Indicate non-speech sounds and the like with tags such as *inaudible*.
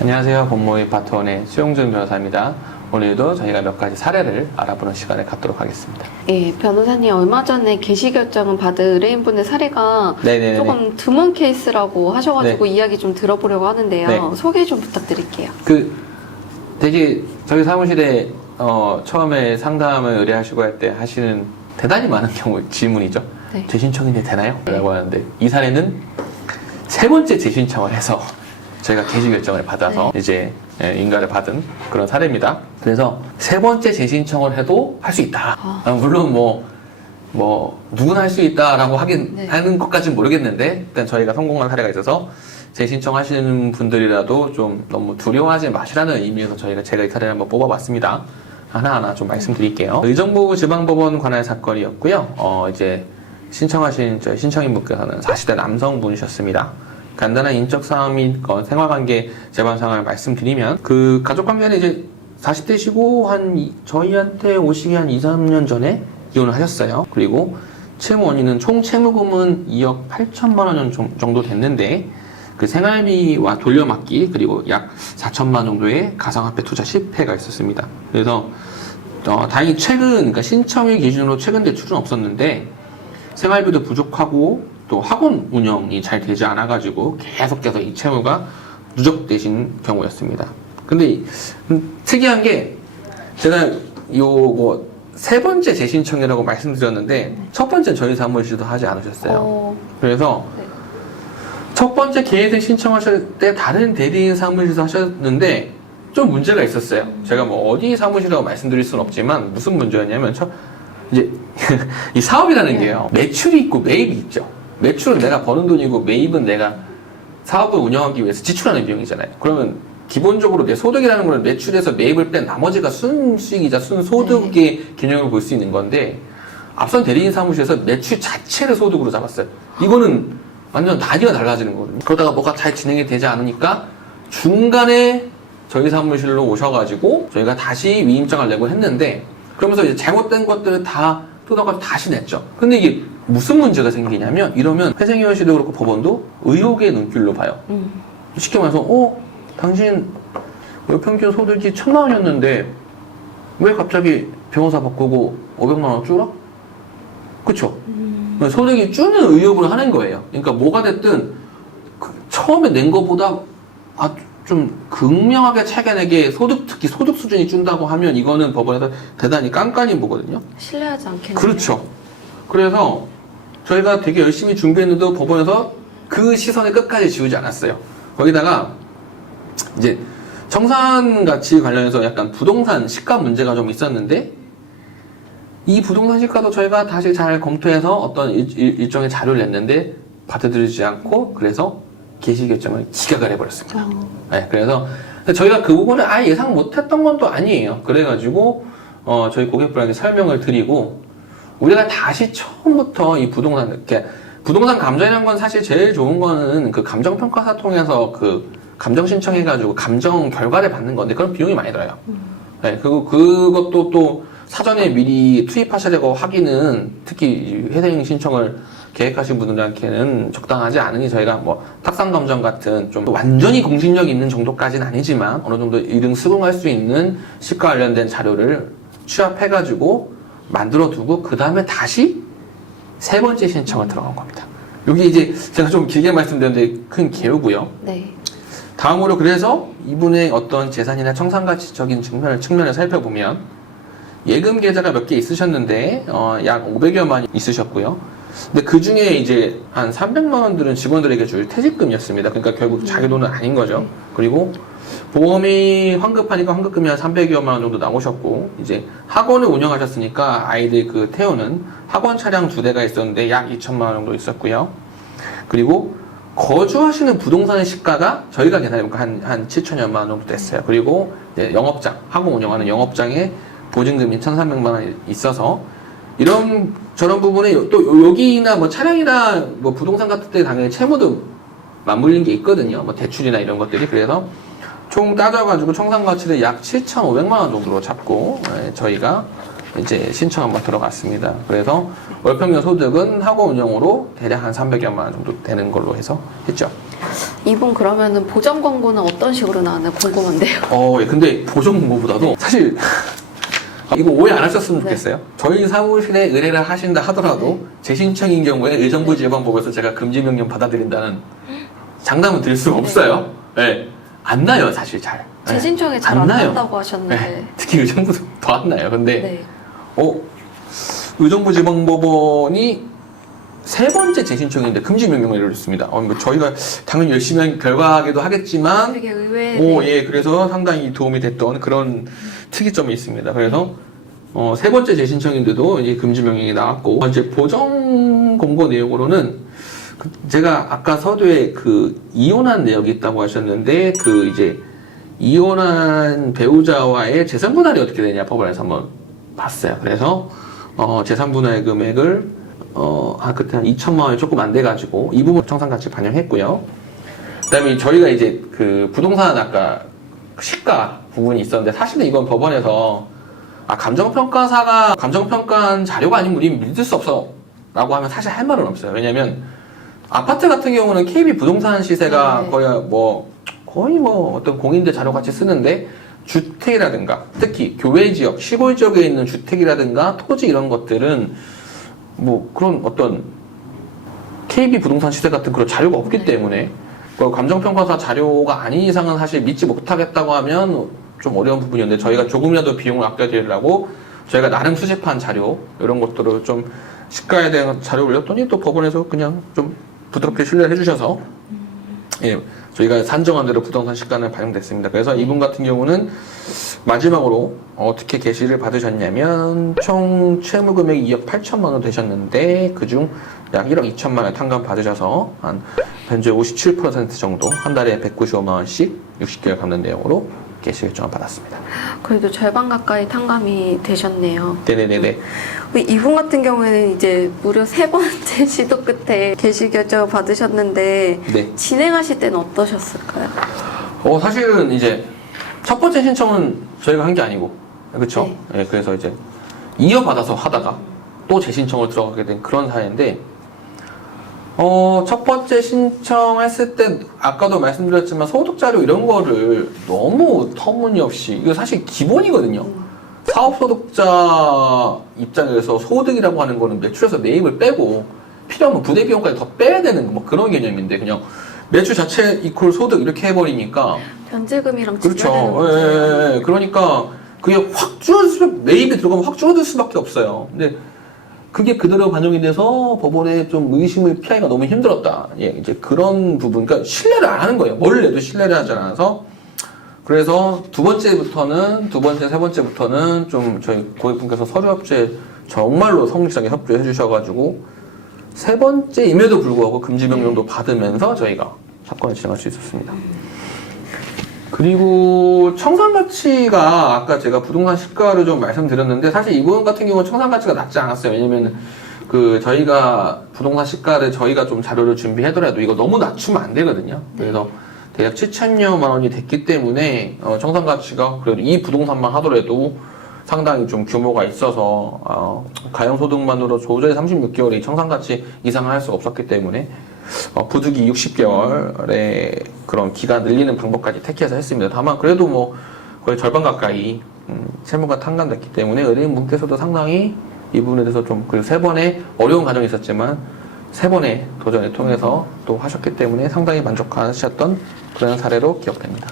안녕하세요. 본모의 파트원의 수용준 변호사입니다. 오늘도 저희가 몇 가지 사례를 알아보는 시간을 갖도록 하겠습니다. 예, 변호사님 얼마 전에 개시 결정을 받은 의뢰인분의 사례가 네네네. 조금 드문 케이스라고 하셔가지고 이야기 좀 들어보려고 하는데요. 네. 소개 좀 부탁드릴게요. 그 되게 저희 사무실에 어, 처음에 상담을 의뢰하시고 할 때 하시는 대단히 많은 경우 질문이죠. 네. 재신청인데 되나요? 네. 라고 하는데 이 사례는 세 번째 재신청을 해서 저희가 개시 결정을 받아서 이제 예, 인가를 받은 그런 사례입니다. 그래서 세 번째 재신청을 해도 할 수 있다. 아. 아, 물론 뭐, 뭐, 누구나 할 수 있다라고 하긴, 네. 하는 것까지는 모르겠는데, 일단 저희가 성공한 사례가 있어서 재신청하시는 분들이라도 좀 너무 두려워하지 마시라는 의미에서 저희가 제가 이 사례를 한번 뽑아봤습니다. 하나하나 좀 말씀드릴게요. 의정부 지방법원 관할 사건이었고요. 어, 이제 신청하신 저희 신청인 분께서는 40대 남성분이셨습니다. 간단한 인적 사항 및 어, 생활관계 재반 상황을 말씀드리면 그 가족 관계는 이제 40대시고 한 이- 저희한테 오시기 한 2, 3년 전에 이혼을 하셨어요. 그리고 채무 원인은 총 채무금은 2억 8천만 원 정- 정도 됐는데 그 생활비와 돌려막기 그리고 약 4천만 정도의 가상화폐 투자 실패가 있었습니다. 그래서 어, 다행히 최근 그러니까 신청일 기준으로 최근 대출은 없었는데 생활비도 부족하고 또 학원 운영이 잘 되지 않아가지고 계속해서 이 채무가 누적되신 경우였습니다. 근데 이- 음, 특이한 게 제가 요거 세 번째 재신청이라고 말씀드렸는데 첫 번째 저희 사무실도 하지 않으셨어요. 어, 그래서 네. 첫 번째 계획을 신청하실 때 다른 대리인 사무실에서 하셨는데 좀 문제가 있었어요. 제가 뭐 어디 사무실이라고 말씀드릴 수는 없지만 무슨 문제였냐면 첫 이제 *laughs* 이 사업이라는 네. 게요. 매출이 있고 매입이 있죠. 매출은 내가 버는 돈이고 매입은 내가 사업을 운영하기 위해서 지출하는 비용이잖아요. 그러면 기본적으로 내 소득이라는 거는 매출에서 매입을 뺀 나머지가 순수익이자 순소득의 개념을 볼수 있는 건데 앞선 대리인 사무실에서 매출 자체를 소득으로 잡았어요. 이거는 완전 단위가 달라지는 거거든요. 그러다가 뭐가 잘 진행이 되지 않으니까 중간에 저희 사무실로 오셔가지고 저희가 다시 위임장을 내고 했는데 그러면서 이제 잘못된 것들을 다 뜯어가지고 다시 냈죠. 근데 이게 무슨 문제가 생기냐면 이러면 회생위원실도 그렇고 법원도 의혹의 눈길로 봐요. 음, 쉽게 말해서 어 당신 월 평균 소득이 천만 원이었는데 왜 갑자기 변호사 바꾸고 500만 원 줄어? 그쵸? 음, 소득이 줄는 의혹을 하는 거예요. 그러니까 뭐가 됐든 그 처음에 낸 것보다 아, 좀 극명하게 차이가 나게 소득 특히 소득 수준이 준다고 하면 이거는 법원에서 대단히 깐깐히 보거든요. 신뢰하지 않겠네요. 그렇죠. 그래서 저희가 되게 열심히 준비했는데도 법원에서 그 시선을 끝까지 지우지 않았어요. 거기다가 이제 청산 가치 관련해서 약간 부동산 시가 문제가 좀 있었는데 이 부동산 시가도 저희가 다시 잘 검토해서 어떤 일, 일, 종의 자료를 냈는데 받아들이지 않고 그래서 개시 결정을 기각을 해버렸습니다. 어, 네, 그래서 저희가 그 부분을 아예 예상 못했던 건 또 아니에요. 그래가지고 어, 저희 고객분한테 설명을 드리고 우리가 다시 처음부터 이 부동산 이렇게 부동산 감정이라는 건 사실 제일 좋은 거는 그 감정 평가사 통해서 그 감정 신청해 가지고 감정 결과를 받는 건데 그런 비용이 많이 들어요. 네, 그리고 그것도 또 사전에 미리 투입하시려고 하기는 특히 이 회생 신청을 계획하신 분들한테는 적당하지 않으니 저희가 뭐 탁상 감정 같은 좀 완전히 공신력 있는 정도까지는 아니지만 어느 정도 이등 수긍할 수 있는 시가 관련된 자료를 취합해가지고 만들어 두고 그 다음에 다시 세 번째 신청을 들어간 겁니다. 여기 이제 제가 좀 길게 말씀드렸는데 큰 개요고요. 네. 다음으로 그래서 이분의 어떤 재산이나 청산가치적인 측면을 측면을 살펴보면 예금 계좌가 몇 개 있으셨는데 어, 약 500여만 있으셨고요. 근데 그 중에 이제 한 300만 원들은 직원들에게 줄 퇴직금이었습니다. 그러니까 결국 자기 돈은 아닌 거죠. 그리고 보험이 환급하니까 환급금이 한 300여만 원 정도 나오셨고 이제 학원을 운영하셨으니까 아이들 그 태우는 학원 차량 두 대가 있었는데 약 2천만 원 정도 있었고요. 그리고 거주하시는 부동산의 시가가 저희가 계산해보니까 한, 한 7천여만 원 정도 됐어요. 그리고 영업장, 학원 운영하는 영업장에 보증금이 1,300만 원이 있어서 이런 저런 부분에 요- 또 여기나 뭐 차량이나 뭐 부동산 같은 데 당연히 채무도 맞물린 게 있거든요. 뭐 대출이나 이런 것들이 그래서 총 따져가지고 청산 가치를 약 7,500만 원 정도로 잡고 예, 저희가 이제 신청 한번 들어갔습니다. 그래서 월평균 소득은 학원 운영으로 대략 한 300여만 원 정도 되는 걸로 해서 했죠. 이분 그러면은 보정 광고는 어떤 식으로 나왔나 궁금한데요. 어, 예, 근데 보정 공고보다도 사실 이거 오해 안 하셨으면 네. 좋겠어요. 저희 사무실에 의뢰를 하신다 하더라도 재신청인 경우에 의정부 지방법에서 제가 금지 명령 받아들인다는 장담은 드릴 수가 네. 없어요. 예. 안 나요, 사실 잘. 신청에 잘안 안 나요. 난다고 예. 하셨는데. 특히 의정부도 *laughs* 더 안 나요. 근데 네. 어, 의정부 지방법원이 세 번째 재신청인데 금지 명령을 내렸습니다. 어, 뭐 저희가 당연히 열심히 한 결과기도 하겠지만 되게 의외의 오, 예, 그래서 상당히 도움이 됐던 그런 특이점이 있습니다. 그래서 어, 세 번째 재신청인데도 이제 금지 명령이 나왔고 이제 보정 공고 내용으로는 그 제가 아까 서두에 그 이혼한 내역이 있다고 하셨는데 그 이제 이혼한 배우자와의 재산 분할이 어떻게 되냐 법원에서 한번 봤어요. 그래서 어, 재산 분할 금액을 어, 한 그때 한 2천만 원이 조금 안 돼가지고 이 부분 청산같이 반영했고요. 그다음에 저희가 이제 그 부동산 아까 시가 부분이 있었는데 사실은 이건 법원에서 아 감정평가사가 감정평가한 자료가 아니면 우리 믿을 수 없어 라고 하면 사실 할 말은 없어요. 왜냐하면 아파트 같은 경우는 KB 부동산 시세가 네. 거의 뭐 거의 뭐 어떤 공인대 자료 같이 쓰는데 주택이라든가 특히 교외 지역, 시골 지역에 있는 주택이라든가 토지 이런 것들은 뭐 그런 어떤 KB 부동산 시세 같은 그런 자료가 없기 네. 때문에 그 감정평가사 자료가 아닌 이상은 사실 믿지 못하겠다고 하면 좀 어려운 부분이었는데 저희가 조금이라도 비용을 아껴드리려고 저희가 나름 수집한 자료 이런 것들을 좀 시가에 대한 자료를 올렸더니 또 법원에서 그냥 좀 부드럽게 신뢰를 해주셔서 예 저희가 산정한 대로 부동산 시가는 반영됐습니다. 그래서 이분 같은 경우는 마지막으로 어떻게 게시를 받으셨냐면 총 채무 금액이 2억 8천만 원 되셨는데 그중 약 1억 2천만 원 탕감 받으셔서 한 현재 57% 정도 한 달에 195만 원씩 60개월 갚는 내용으로 게시 결정을 받았습니다. 그래도 절반 가까이 탕감이 되셨네요. 네네네네. 이분 같은 경우에는 이제 무려 세 번째 *laughs* 시도 끝에 게시 결정을 받으셨는데 네. 진행하실 때는 어떠셨을까요? 어 사실은 이제 첫 번째 신청은 저희가 한 게 아니고 그렇죠. 네. 예, 그래서 이제 이어받아서 하다가 또 재신청을 들어가게 된 그런 사례인데 어, 첫 번째 신청했을 때 아까도 말씀드렸지만 소득 자료 이런 거를 너무 터무니없이 이거 사실 기본이거든요. 사업소득자 입장에서 소득이라고 하는 거는 매출에서 매입을 빼고 필요하면 부대 비용까지 더 빼야 되는 뭐 그런 개념인데 그냥 매출 자체 이퀄 소득 이렇게 해버리니까 변제금이랑 그렇죠. 예. 예, 예. 그러니까 그게 확 줄어들 수, 매입이 들어가면 확 줄어들 수밖에 없어요. 근데 그게 그대로 반영이 돼서 법원에 좀 의심을 피하기가 너무 힘들었다. 예, 이제 그런 부분, 그러니까 신뢰를 안 하는 거예요. 뭘 내도 신뢰를 하지 않아서. 그래서 두 번째부터는, 두 번째, 세 번째부터는 좀 저희 고객분께서 서류협조에 정말로 성실하게 협조해 주셔가지고 세 번째임에도 불구하고 금지명령도 받으면서 저희가 사건을 진행할 수 있었습니다. 그리고 청산 가치가 아까 제가 부동산 시가를 좀 말씀드렸는데 사실 이분 같은 경우는 청산 가치가 낮지 않았어요. 왜냐면 그 저희가 부동산 시가를 저희가 좀 자료를 준비하더라도 이거 너무 낮추면 안 되거든요. 그래서 대략 7천여만 원이 됐기 때문에 어, 청산 가치가 그래도 이 부동산만 하더라도 상당히 좀 규모가 있어서 어, 가용소득만으로 도저히 36개월이 청산 가치 이상을 할 수가 없었기 때문에 어, 부득이 60개월의 그런 기간 늘리는 방법까지 택해서 했습니다. 다만 그래도 뭐 거의 절반 가까이 음, 채무가 탕감됐기 때문에 의뢰인분께서도 상당히 이 부분에 대해서 좀 그리고 세 번의 어려운 과정이 있었지만 세 번의 도전을 통해서 또 하셨기 때문에 상당히 만족하셨던 그런 사례로 기억됩니다.